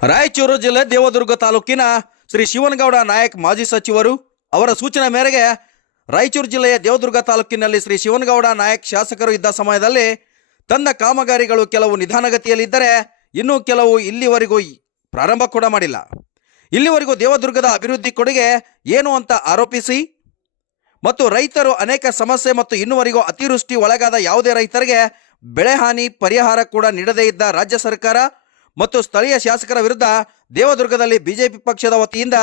ರಾಯಚೂರು ಜಿಲ್ಲೆ ದೇವದುರ್ಗ ತಾಲೂಕಿನ ಶ್ರೀ ಶಿವನಗೌಡ ನಾಯಕ್ ಮಾಜಿ ಸಚಿವರು ಅವರ ಸೂಚನೆ ಮೇರೆಗೆ ರಾಯಚೂರು ಜಿಲ್ಲೆಯ ದೇವದುರ್ಗ ತಾಲೂಕಿನಲ್ಲಿ ಶ್ರೀ ಶಿವನಗೌಡ ನಾಯಕ್ ಶಾಸಕರು ಇದ್ದ ಸಮಯದಲ್ಲಿ ತನ್ನ ಕಾಮಗಾರಿಗಳು ಕೆಲವು ನಿಧಾನಗತಿಯಲ್ಲಿದ್ದರೆ ಇನ್ನೂ ಕೆಲವು ಇಲ್ಲಿವರೆಗೂ ಪ್ರಾರಂಭ ಕೂಡ ಮಾಡಿಲ್ಲ. ಇಲ್ಲಿವರೆಗೂ ದೇವದುರ್ಗದ ಅಭಿವೃದ್ಧಿ ಕೊಡುಗೆ ಏನು ಅಂತ ಆರೋಪಿಸಿ ಮತ್ತು ರೈತರು ಅನೇಕ ಸಮಸ್ಯೆ ಮತ್ತು ಇನ್ನುವರೆಗೂ ಅತಿವೃಷ್ಟಿ ಒಳಗಾದ ಯಾವುದೇ ರೈತರಿಗೆ ಬೆಳೆ ಹಾನಿ ಪರಿಹಾರ ಕೂಡ ನೀಡದೇ ಇದ್ದ ರಾಜ್ಯ ಸರ್ಕಾರ ಮತ್ತು ಸ್ಥಳೀಯ ಶಾಸಕರ ವಿರುದ್ಧ ದೇವದುರ್ಗದಲ್ಲಿ ಬಿಜೆಪಿ ಪಕ್ಷದ ವತಿಯಿಂದ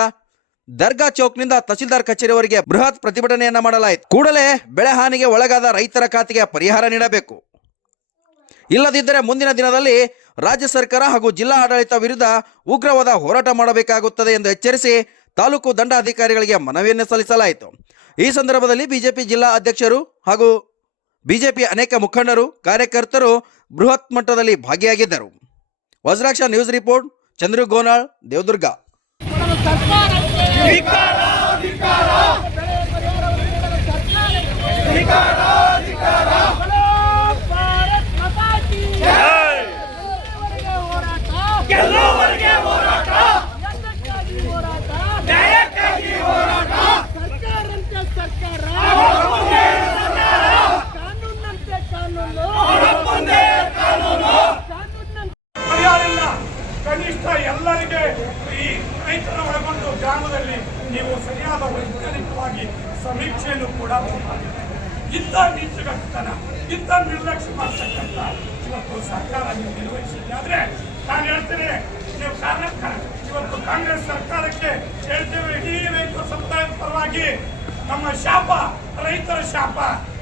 ದರ್ಗಾ ಚೌಕ್ನಿಂದ ತಹಸೀಲ್ದಾರ್ ಕಚೇರಿವರೆಗೆ ಬೃಹತ್ ಪ್ರತಿಭಟನೆಯನ್ನು ಮಾಡಲಾಯಿತು. ಕೂಡಲೇ ಬೆಳೆ ಹಾನಿಗೆ ಒಳಗಾದ ರೈತರ ಖಾತೆಗೆ ಪರಿಹಾರ ನೀಡಬೇಕು. ಇಲ್ಲದಿದ್ದರೆ ಮುಂದಿನ ದಿನದಲ್ಲಿ ರಾಜ್ಯ ಸರ್ಕಾರ ಹಾಗೂ ಜಿಲ್ಲಾ ಆಡಳಿತ ವಿರುದ್ಧ ಉಗ್ರವಾದ ಹೋರಾಟ ಮಾಡಬೇಕಾಗುತ್ತದೆ ಎಂದು ಎಚ್ಚರಿಸಿ ತಾಲೂಕು ದಂಡಾಧಿಕಾರಿಗಳಿಗೆ ಮನವಿಯನ್ನು ಸಲ್ಲಿಸಲಾಯಿತು. ಈ ಸಂದರ್ಭದಲ್ಲಿ ಬಿಜೆಪಿ ಜಿಲ್ಲಾ ಅಧ್ಯಕ್ಷರು ಹಾಗೂ ಬಿಜೆಪಿ ಅನೇಕ ಮುಖಂಡರು, ಕಾರ್ಯಕರ್ತರು ಬೃಹತ್ ಮಟ್ಟದಲ್ಲಿ ಭಾಗಿಯಾಗಿದ್ದರು. ವಜ್ರಾಕ್ಷ ನ್ಯೂಸ್ ರಿಪೋರ್ಟ್ ಚಂದ್ರು ಗೋನಾಳ್ ದೇವದುರ್ಗ ಸರಿಯಾದ ವೈಜ್ಞಾನಿಕವಾಗಿ ಸಮೀಕ್ಷೆಯನ್ನು ಕೂಡ ಮಾಡಬೇಕು ಇಂಥ ನೀಚಗಟ್ಟತನ ಇಂಥ ನಿರ್ಲಕ್ಷ್ಯ ಮಾಡ್ತಕ್ಕಂಥ ಇವತ್ತು ಸರ್ಕಾರ ನೀವು ನಿರ್ವಹಿಸಿದೆ ಆದರೆ ನಾನು ಹೇಳ್ತೇನೆ, ನೀವು ಕಾರಣಕ್ಕ, ಇವತ್ತು ಕಾಂಗ್ರೆಸ್ ಸರ್ಕಾರಕ್ಕೆ ಹೇಳ್ತೇವೆ, ಇಡೀ ರೈತರ ಸಮುದಾಯದ ಪರವಾಗಿ ನಮ್ಮ ಶಾಪ, ರೈತರ ಶಾಪ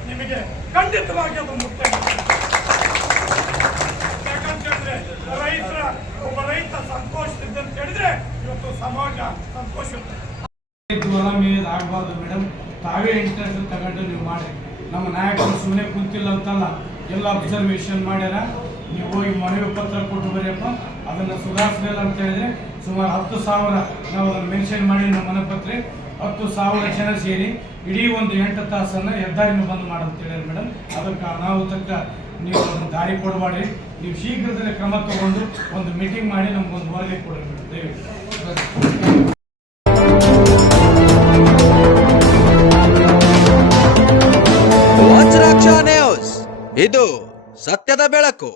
ನಿಮಗೆ ಖಂಡಿತವಾಗಿ ಅದು ಮುಕ್ತ ಯಾಕಂತೇಳಿದ್ರೆ ರೈತರ, ಒಬ್ಬ ರೈತ ಸಂತೋಷದಿಂದ ಹೇಳಿದ್ರೆ ಇವತ್ತು ಸಮಾಜ ಸಂತೋಷ ಮೇಲೆ ಆಗಬಾರ್ದು ಮೇಡಮ್ ತಾವೇ ಇಂಟ್ರೆಸ್ಟ್ ತಗೊಂಡು ನೀವು ಮಾಡಿ. ನಮ್ಮ ನಾಯಕರು ಸುಮ್ಮನೆ ಕೂತಿಲ್ಲ ಅಂತಲ್ಲ, ಎಲ್ಲ ಅಬ್ಸರ್ವೇಷನ್ ಮಾಡ್ಯಾರ. ನೀವು ಹೋಗಿ ಮನವಿ ಪತ್ರ ಕೊಟ್ಟು ಬರೆಯಪ್ಪ. ಅದನ್ನು ಸುಧಾರಿಸಲಿಲ್ಲ ಅಂತ ಹೇಳಿದ್ರೆ ಸುಮಾರು ಹತ್ತು ಸಾವಿರ ನಾವು ಅದನ್ನು ಮೆನ್ಷನ್ ಮಾಡಿ ನಮ್ಮ ಮನಪತ್ರೆ. ಹತ್ತು ಸಾವಿರ ಜನ ಸೇರಿ ಇಡೀ ಒಂದು ಎಂಟು ತಾಸನ್ನು ಹೆದ್ದಾರಿನ ಬಂದ್ ಮಾಡಂತ ಹೇಳಿದ್ರು ಮೇಡಮ್ ಅದಕ್ಕೆ ಅನಾಹುತಕ್ಕ ನೀವು ಒಂದು ದಾರಿ ಕೊಡಬೇಡಿ. ನೀವು ಶೀಘ್ರದಲ್ಲೇ ಕ್ರಮ ತಗೊಂಡು ಒಂದು ಮೀಟಿಂಗ್ ಮಾಡಿ ನಮ್ಗೊಂದು ವರದಿ ಕೊಡಿ ದಯವಿಟ್ಟು. ವಜ್ರಾಕ್ಷ ನ್ಯೂಸ್ ಇದು ಸತ್ಯದ ಬೆಳಕು.